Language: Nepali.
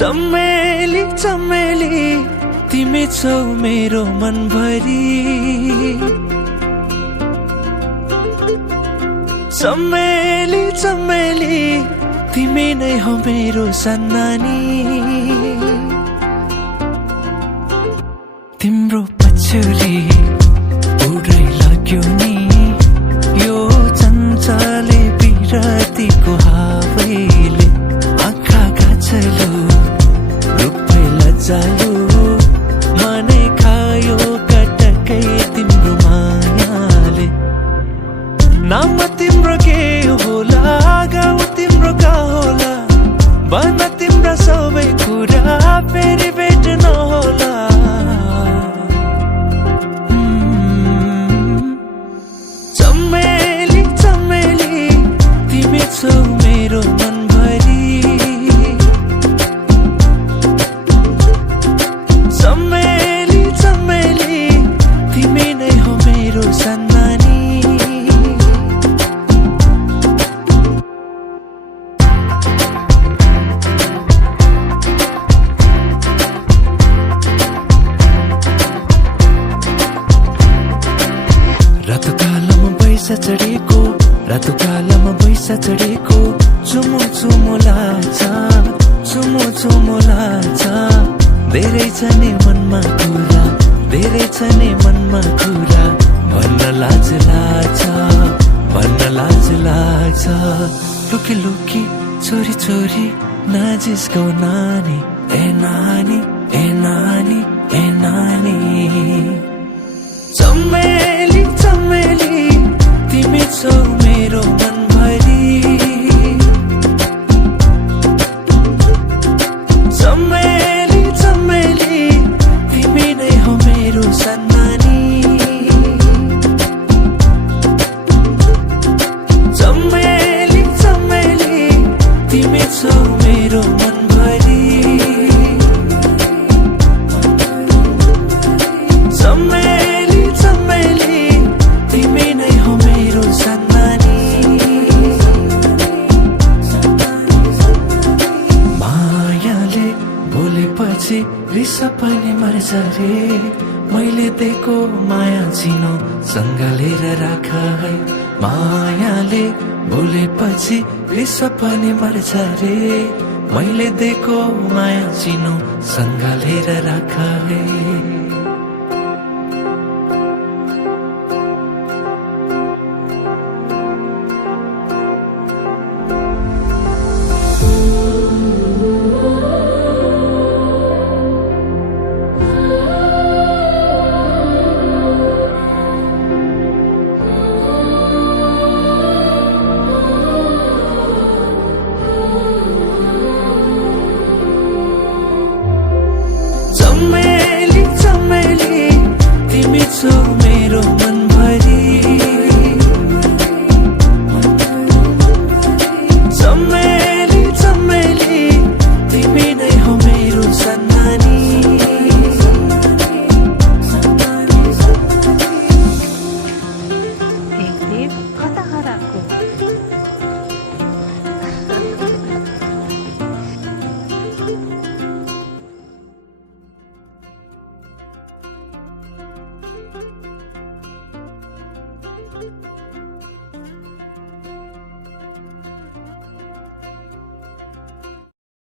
चमेली चमेली तिमी छौ मेरो मनभरि, चमेली चमेली तिमी नै हो मेरो सन्नानी। तिम्रो पछुरी उडै लाग्यो नि यो चञ्चले बिरतीको हावैले, आँखा गाछलो रूपै लजालु मनै खायो कटकै तिम्रो मायाले। नाम तिम्रो के होला, गाउँ तिम्रो का होला, भन तिम्रो सबै कुरा फेरि भेट्न होला। चमेली चमेली तिमी छौ मेरो मनभरि, चमेली चमेली तिमी नै हो मेरो सन्नानी। रातो कालमा बैसा चढेको चुमो चुमो लाग्छ, चुमो चुमो लाग्छ। धेरै छ नि मनमा कुरा, धेरै छ नि मनमा कुरा, भन्न लाज लाग्छ, भन्न लाज लाग्छ। लुकी लुकी छोरी छोरी नजिस्कौ नानी, ए नानी ए नानी ए नानी। चमेली चमेली तिमी छौ मेरो मनभरि, चमेली चमेली तिमी नै हो मेरो सन्नानी। चमेली चमेली तिमी छौ मेरो मनभरि, चमेली चमेली तिमी नै हो मेरो सन्नानी। मायाले बोलेपछि रिस पनि मर्छ रे, मैले दिएको माया चिनो सँगालेर राख है। मायाले बोलेपछि रिस पनि मर्छ रे, मैले दिएको माया चिनो सँगालेर राख है।